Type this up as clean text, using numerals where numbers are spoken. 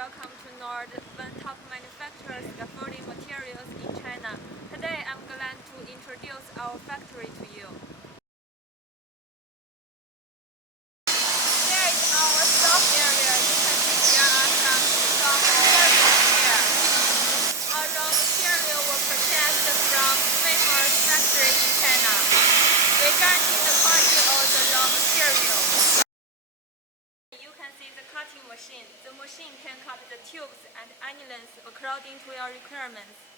welcome to NORD, one top manufacturer of scaffolding materials in China. Today I'm glad to introduce our factory to you. Here is our stock area. You can see there are some raw materials here. Our raw material was purchased from famous factory in China. We guarantee the quality of the raw material. You can see the cutting machine. The machine can cut the tubes and any length according to your requirements.